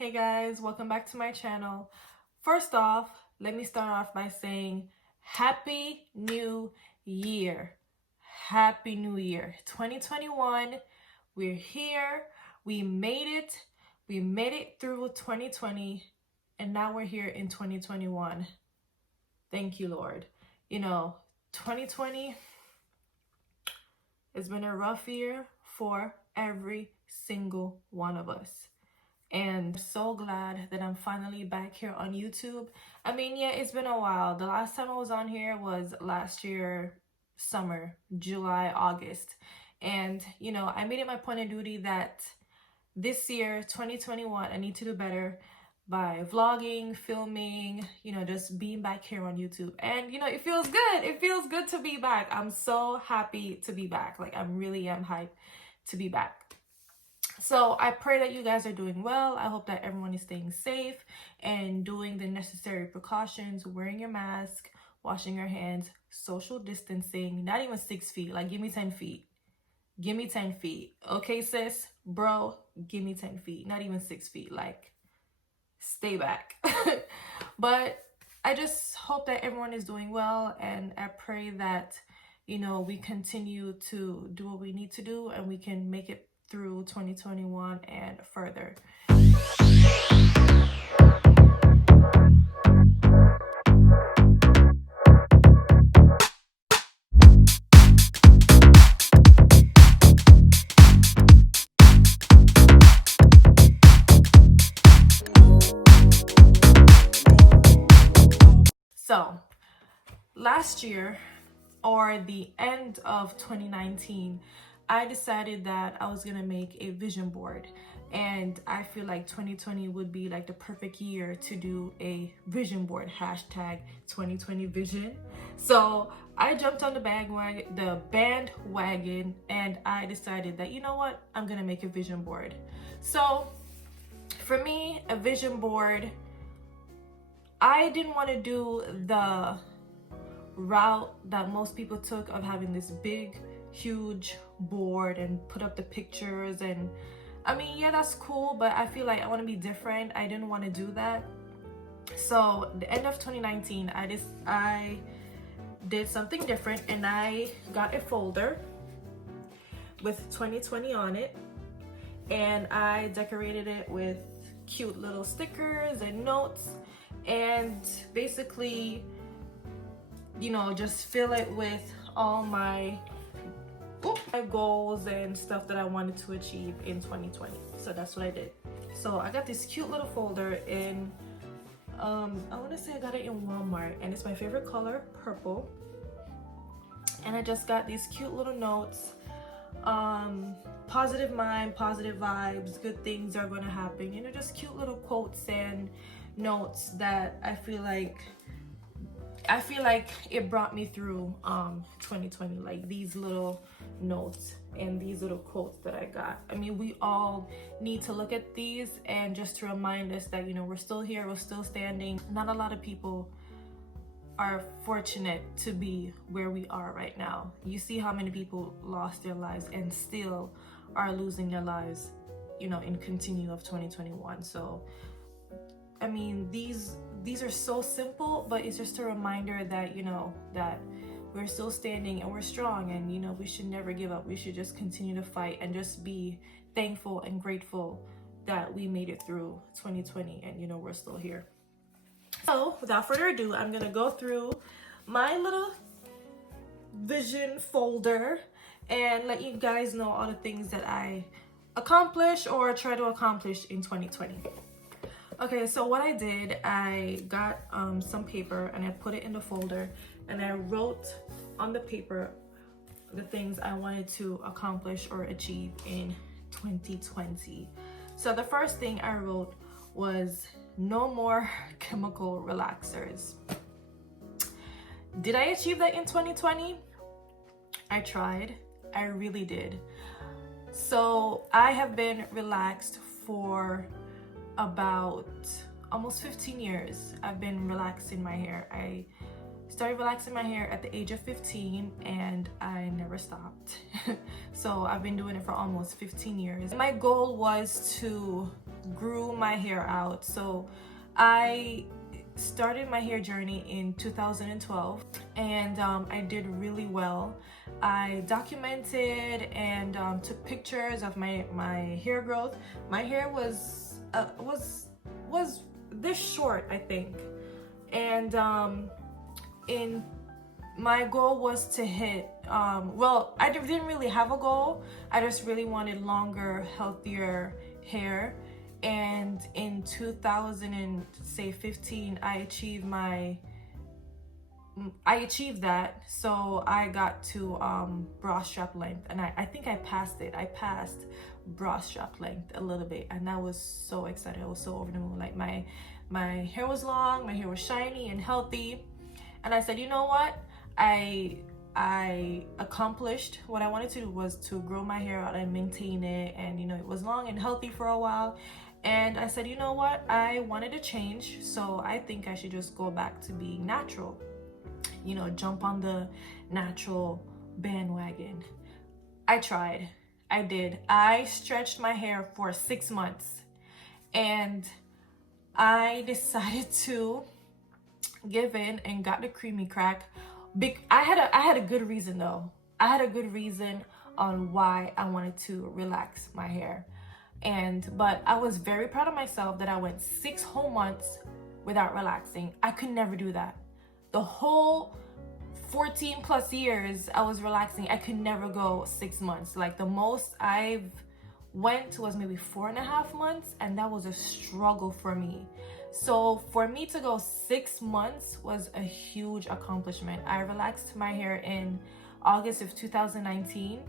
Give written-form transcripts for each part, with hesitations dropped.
Hey guys, welcome back to my channel. First off, let me start off by saying Happy New Year. Happy New Year. 2021, we're here. We made it. We made it through 2020, and now we're here in 2021. Thank you, Lord. 2020 has been a rough year for every single one of us. And so glad that I'm finally back here on YouTube. I mean, yeah, it's been a while. The last time I was on here was last year, summer, July, August. And, I made it my point of duty that this year, 2021, I need to do better by vlogging, filming, just being back here on YouTube. And, it feels good. It feels good to be back. I'm so happy to be back. Like, I really am hyped to be back. So I pray that you guys are doing well. I hope that everyone is staying safe and doing the necessary precautions, wearing your mask, washing your hands, social distancing, not even 6 feet, like give me 10 feet. Give me 10 feet. Okay, sis, bro, give me 10 feet, not even 6 feet, like stay back. But I just hope that everyone is doing well, and I pray that, we continue to do what we need to do and we can make it through 2021 and further. So, last year, or the end of 2019, I decided that I was gonna make a vision board, and I feel like 2020 would be like the perfect year to do a vision board, hashtag 2020 vision. So I jumped on the bandwagon, and I decided that, you know what, I'm gonna make a vision board. So for me, a vision board, I didn't want to do the route that most people took of having this big huge board and put up the pictures. And I mean, yeah, that's cool, but I feel like I want to be different. I didn't want to do that. So the end of 2019, I did something different, and I got a folder with 2020 on it, and I decorated it with cute little stickers and notes, and basically, just fill it with all my goals and stuff that I wanted to achieve in 2020. So that's what I did. So I got this cute little folder in, I want to say I got it in Walmart, and it's my favorite color, purple. And I just got these cute little notes, positive mind, positive vibes, good things are going to happen, just cute little quotes and notes that I feel like it brought me through 2020, like these little notes and these little quotes that I got. I mean, we all need to look at these and just to remind us that, we're still here, we're still standing. Not a lot of people are fortunate to be where we are right now. You see how many people lost their lives and still are losing their lives, in continue of 2021. So I mean, these are so simple, but it's just a reminder that, that we're still standing and we're strong, and, we should never give up. We should just continue to fight and just be thankful and grateful that we made it through 2020 and, we're still here. So without further ado, I'm going to go through my little vision folder and let you guys know all the things that I accomplished or try to accomplish in 2020. Okay, so what I did, I got some paper and I put it in the folder, and I wrote on the paper the things I wanted to accomplish or achieve in 2020. So the first thing I wrote was no more chemical relaxers. Did I achieve that in 2020? I tried. I really did. So I have been relaxed for about almost 15 years. I've been relaxing my hair. I started relaxing my hair at the age of 15 and I never stopped. So I've been doing it for almost 15 years. My goal was to grew my hair out. So I started my hair journey in 2012, and I did really well. I documented and took pictures of my hair growth. My hair was this short, I think, and in my goal was to hit well, I didn't really have a goal. I just really wanted longer, healthier hair. And in 2015, I achieved that. So I got to bra strap length, and I think I passed it. I passed bra strap length a little bit, and I was so excited. I was so over the moon. Like my hair was long, my hair was shiny and healthy, and I said, you know what, I accomplished what I wanted to do, was to grow my hair out and maintain it. And you know, it was long and healthy for a while, and I said, you know what, I wanted to change, so I think I should just go back to being natural, you know, jump on the natural bandwagon. I tried. I did. I stretched my hair for 6 months, and I decided to give in and got the creamy crack. I had a good reason though. I had a good reason on why I wanted to relax my hair. But I was very proud of myself that I went 6 whole months without relaxing. I could never do that. The whole 14 plus years I was relaxing, I could never go 6 months. Like the most I've went was maybe 4.5 months, and that was a struggle for me. So for me to go 6 months was a huge accomplishment. I relaxed my hair in August of 2019,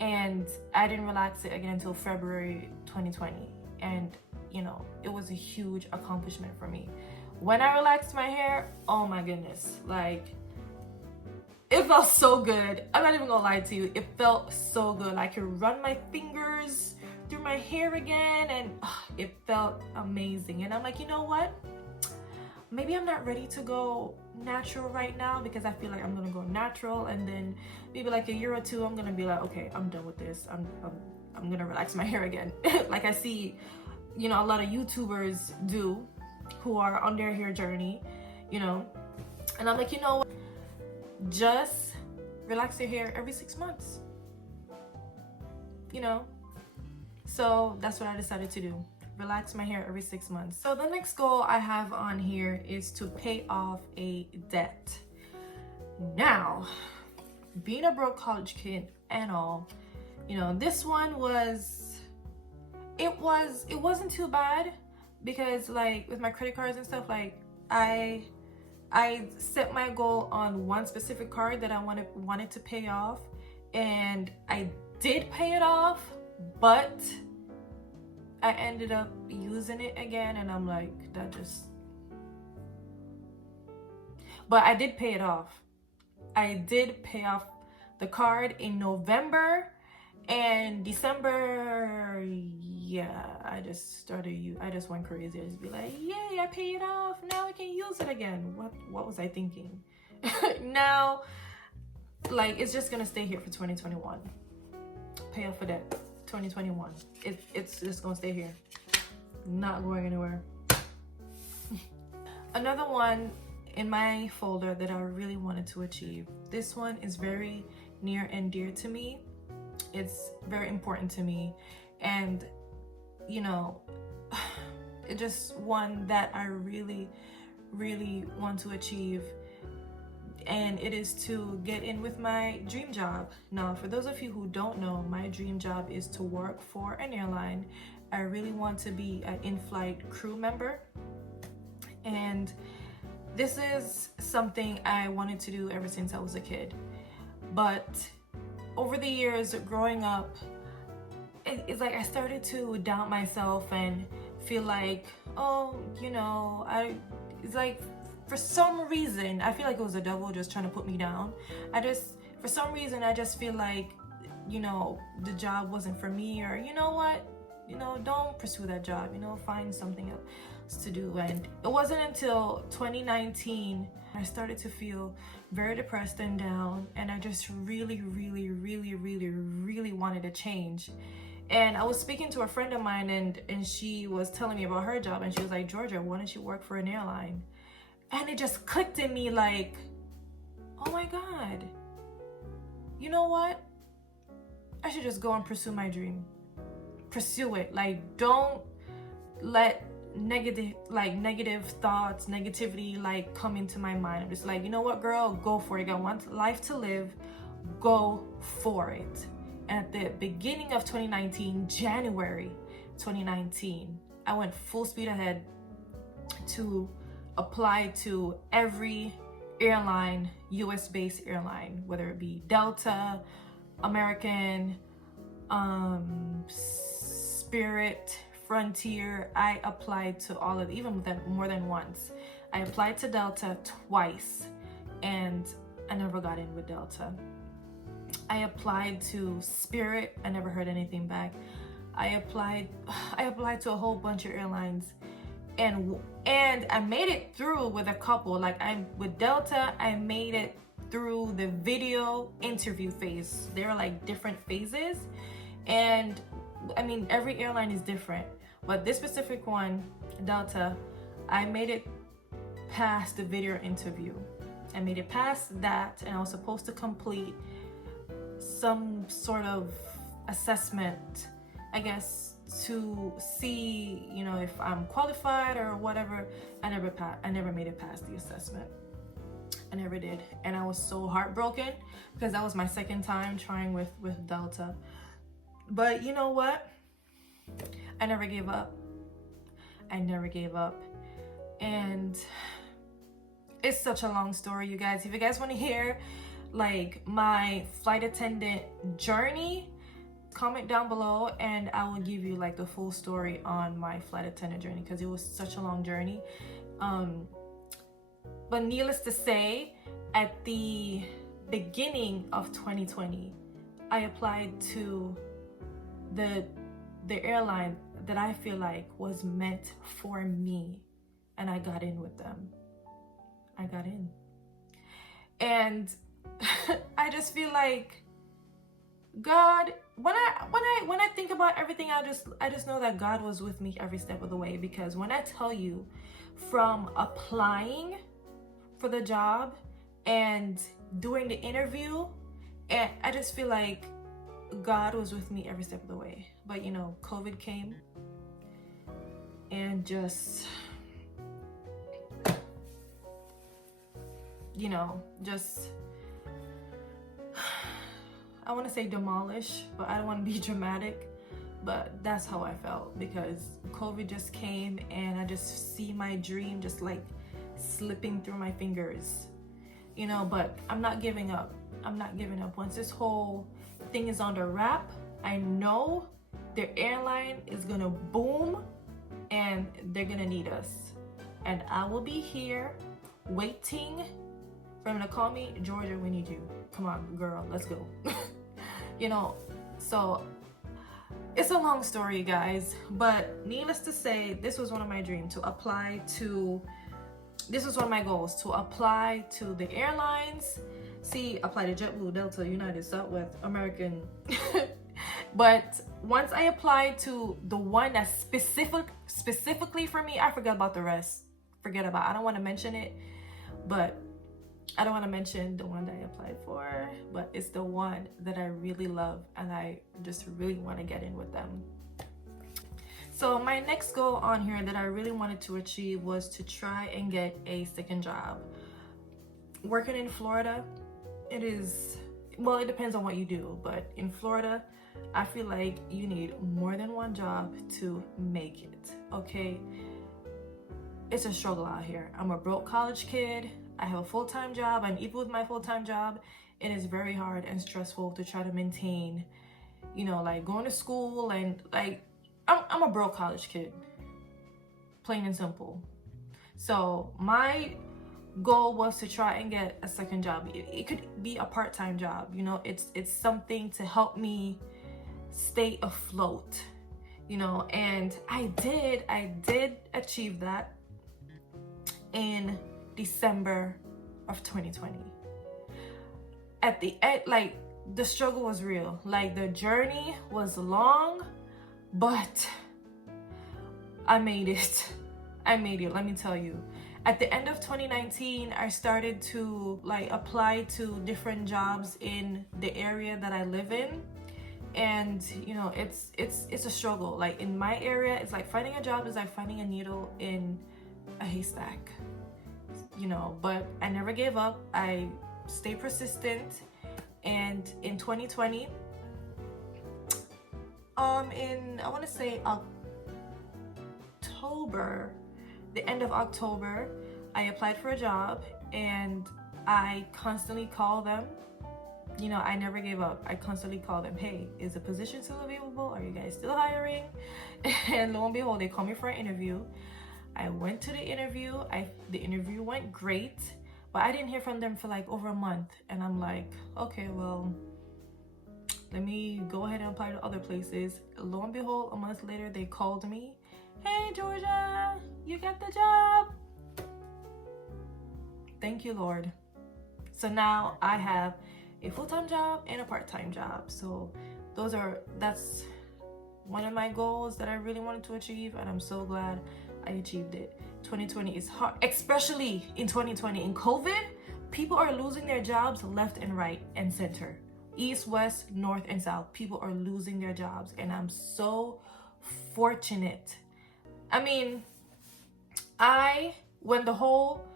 and I didn't relax it again until February 2020. And you know, it was a huge accomplishment for me. When I relaxed my hair, oh my goodness, like it felt so good. I'm not even gonna lie to you, it felt so good. I could run my fingers through my hair again, and it felt amazing. And I'm like, you know what, maybe I'm not ready to go natural right now, because I feel like I'm gonna go natural, and then maybe like a year or two I'm gonna be like, okay, I'm done with this. I'm gonna relax my hair again. Like I see, you know, a lot of YouTubers do, who are on their hair journey, you know. And I'm like, you know what, just relax your hair every 6 months, you know. So that's what I decided to do, relax my hair every 6 months. So the next goal I have on here is to pay off a debt. Now, being a broke college kid and all, you know, this one it wasn't too bad, because like with my credit cards and stuff, like I set my goal on one specific card that I wanted to pay off, and I did pay it off, but I ended up using it again, and I'm like, but I did pay it off. I did pay off the card in November, and December, yeah, I just went crazy. I just be like, yay, I paid it off, now I can use it again. What was I thinking? Now, like, it's just gonna stay here for 2021. Pay off for debt, 2021. It's just gonna stay here, not going anywhere. Another one in my folder that I really wanted to achieve. This one is very near and dear to me. It's very important to me, and you know, it's just one that I really want to achieve, and it is to get in with my dream job. Now, for those of you who don't know, my dream job is to work for an airline. I really want to be an in-flight crew member, and this is something I wanted to do ever since I was a kid. But over the years growing up, it's like I started to doubt myself and feel like, oh, you know, it's like for some reason I feel like it was the devil just trying to put me down. For some reason I just feel like, you know, the job wasn't for me, or you know what, you know, don't pursue that job, you know, find something else to do. And it wasn't until 2019 I started to feel very depressed and down, and I just really wanted to change. And I was speaking to a friend of mine, and she was telling me about her job, and she was like, Georgia, why don't you work for an airline? And it just clicked in me like, oh my God, you know what? I should just go and pursue my dream. Pursue it. Like, don't let negative thoughts, negativity like come into my mind. I'm just like, you know what, girl, go for it. I want life to live. Go for it. And at the beginning of 2019, January 2019, I went full speed ahead to apply to every airline, US based airline, whether it be Delta, American, Spirit, Frontier. I applied to all of them, even more than once. I applied to Delta twice and I never got in with Delta. I applied to Spirit. I never heard anything back. I applied to a whole bunch of airlines, and I made it through with a couple. Like, with Delta, I made it through the video interview phase. There are like different phases, and I mean, every airline is different, but this specific one, Delta, I made it past the video interview. I made it past that, and I was supposed to complete some sort of assessment, I guess, to see, you know, if I'm qualified or whatever. I never made it past the assessment. I never did, and I was so heartbroken because that was my second time trying with Delta. But you know what? I never gave up. And it's such a long story, you guys. If you guys want to hear like my flight attendant journey, comment down below and I will give you like the full story on my flight attendant journey, because it was such a long journey. But needless to say, at the beginning of 2020, I applied to the airline that I feel like was meant for me, and I got in with them. I got in. And I just feel like God, when I think about everything, I just know that God was with me every step of the way. Because when I tell you, from applying for the job and doing the interview, and I just feel like God was with me every step of the way. But you know, COVID came and just, you know, just, I want to say demolish, but I don't want to be dramatic, but that's how I felt, because COVID just came and I just see my dream just like slipping through my fingers, you know. But I'm not giving up. Once this whole thing is on the wrap, I know their airline is gonna boom and they're gonna need us, and I will be here waiting for them to call me. Georgia, we need you. Come on, girl, let's go. You know, so it's a long story, guys, but needless to say, this was one of my dreams, this was one of my goals, to apply to the airlines. See, apply to JetBlue, Delta, United, Southwest, American. But once I applied to the one that's specifically for me, I forget about the rest. I don't want to mention it, but I don't want to mention the one that I applied for, but it's the one that I really love and I just really want to get in with them. So my next goal on here that I really wanted to achieve was to try and get a second job. Working in Florida, it depends on what you do, but in Florida, I feel like you need more than one job to make it, okay? It's a struggle out here. I'm a broke college kid. I have a full-time job, and even with my full-time job, it is very hard and stressful to try to maintain, you know, like going to school, and like I'm a broke college kid, plain and simple. So my goal was to try and get a second job. It could be a part-time job, you know. It's something to help me stay afloat, you know. And I did achieve that in December of 2020. At the end, like, the struggle was real. Like, the journey was long, but I made it. I made it, let me tell you. At the end of 2019, I started to like apply to different jobs in the area that I live in. And you know, it's a struggle. Like in my area, it's like finding a job is like finding a needle in a haystack, you know, but I never gave up. I stayed persistent. And in 2020, in I want to say October, the end of October, I applied for a job and I constantly call them. You know, I never gave up. I constantly call them, hey, is the position still available? Are you guys still hiring? And lo and behold, they called me for an interview. I went to the interview. The interview went great, but I didn't hear from them for like over a month. And I'm like, okay, well, let me go ahead and apply to other places. Lo and behold, a month later, they called me. Hey, Georgia, you got the job. Thank you, Lord. So now I have a full-time job and a part-time job. So that's one of my goals that I really wanted to achieve, and I'm so glad I achieved it. 2020 is hard, especially in 2020. In COVID, people are losing their jobs left and right and center. East, west, north, and south. People are losing their jobs, and I'm so fortunate. I mean, when the whole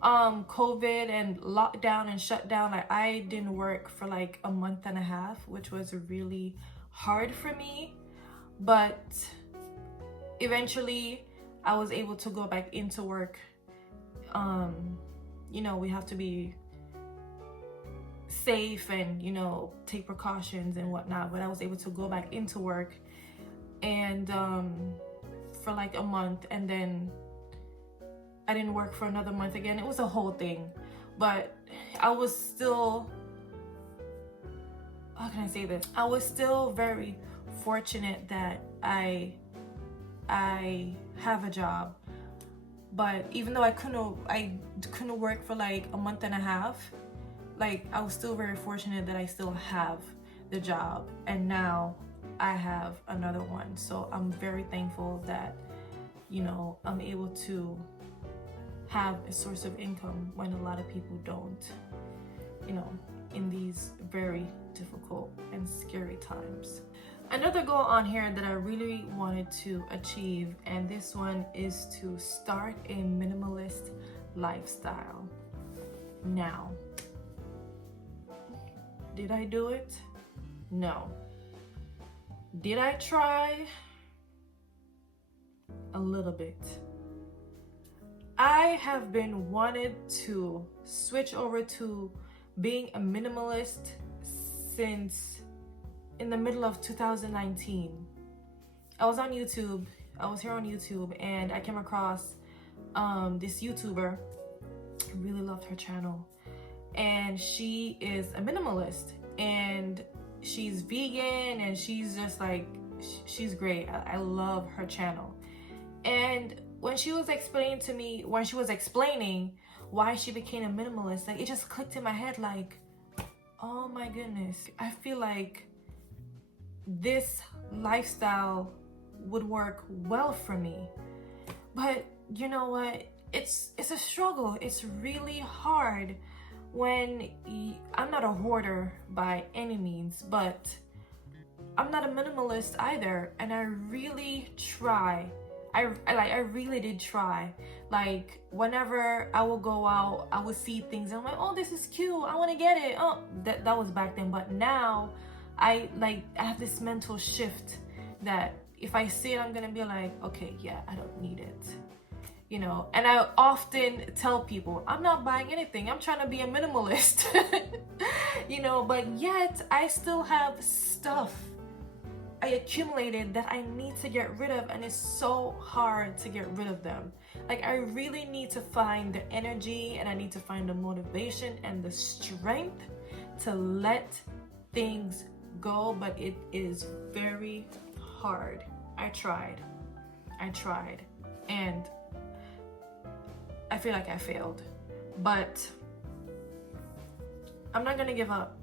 COVID and lockdown and shutdown, like I didn't work for like a month and a half, which was really hard for me. But eventually I was able to go back into work. You know, we have to be safe and, you know, take precautions and whatnot, but I was able to go back into work and for like a month, and then I didn't work for another month again. It was a whole thing, but I was still, how can I say this? I was still very fortunate that I have a job. But even though I couldn't work for like a month and a half, like I was still very fortunate that I still have the job, and now I have another one. So I'm very thankful that, you know, I'm able to have a source of income when a lot of people don't, you know, in these very difficult and scary times. Another goal on here that I really wanted to achieve, and this one is to start a minimalist lifestyle. Now, did I do it? No. Did I try? A little bit. I have been wanted to switch over to being a minimalist since in the middle of 2019. I was on YouTube. I was here on YouTube, and I came across this YouTuber. I really loved her channel, and she is a minimalist, and she's vegan, and she's just like, she's great. I love her channel. And when she was explaining to me, when she was explaining why she became a minimalist, like it just clicked in my head, like, oh my goodness, I feel like this lifestyle would work well for me. But you know what? It's a struggle. It's really hard when I'm not a hoarder by any means, but I'm not a minimalist either, and I really try. I really did try. Like whenever I will go out, I would see things and I'm like, oh, this is cute, I want to get it. Oh, that was back then. But now I have this mental shift that if I see it, I'm gonna be like, okay, yeah, I don't need it, you know. And I often tell people I'm not buying anything, I'm trying to be a minimalist. You know, but yet I still have stuff I accumulated that I need to get rid of, and it's so hard to get rid of them. Like I really need to find the energy, and I need to find the motivation and the strength to let things go, but it is very hard. I tried, and I feel like I failed, but I'm not gonna give up.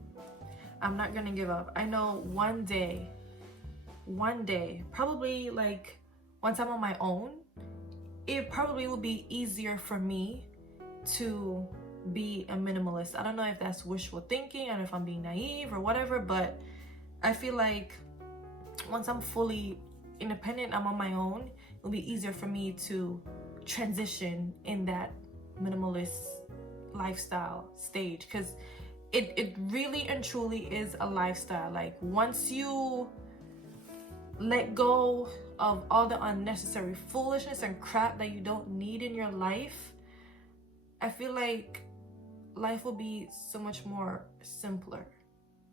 I know one day one day, probably like once I'm on my own, it probably will be easier for me to be a minimalist. I don't know if that's wishful thinking, I don't know if I'm being naive or whatever, but I feel like once I'm fully independent, I'm on my own, it'll be easier for me to transition in that minimalist lifestyle stage, because it really and truly is a lifestyle. Like once you let go of all the unnecessary foolishness and crap that you don't need in your life, I feel like life will be so much more simpler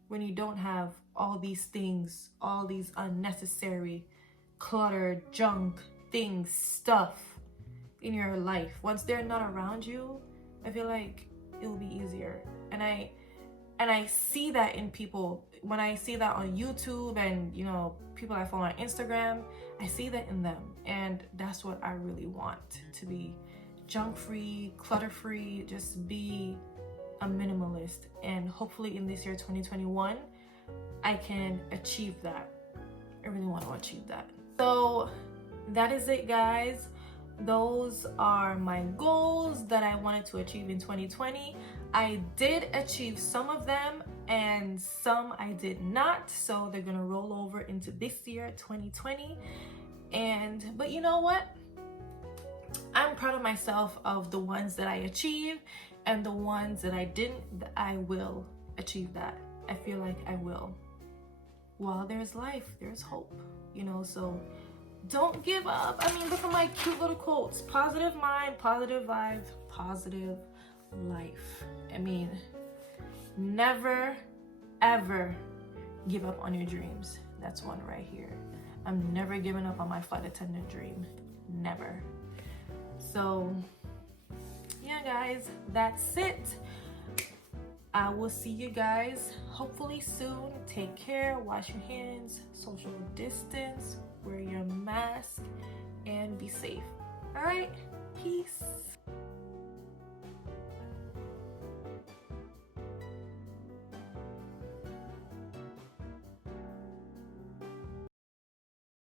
when you don't have all these things, all these unnecessary clutter, junk, things, stuff in your life. Once they're not around you, I feel like it will be easier. And I see that in people. When I see that on YouTube and, you know, people I follow on Instagram, I see that in them. And that's what I really want, to be junk free, clutter free, just be a minimalist. And hopefully in this year 2021, I can achieve that. I really want to achieve that. So that is it, guys. Those are my goals that I wanted to achieve in 2020. I did achieve some of them and some I did not, so they're gonna roll over into this year 2020. But you know what, I'm proud of myself of the ones that I achieved, and the ones that I didn't, I will achieve that. I feel like I will. While there's life, there's hope, you know, so don't give up. I mean, look at my cute little quotes: positive mind, positive vibes, positive life. I mean, never ever give up on your dreams. That's one right here. I'm never giving up on my flight attendant dream. Never. So yeah, guys, that's it. I will see you guys hopefully soon. Take care, wash your hands, social distance, wear your mask, and be safe. All right, peace.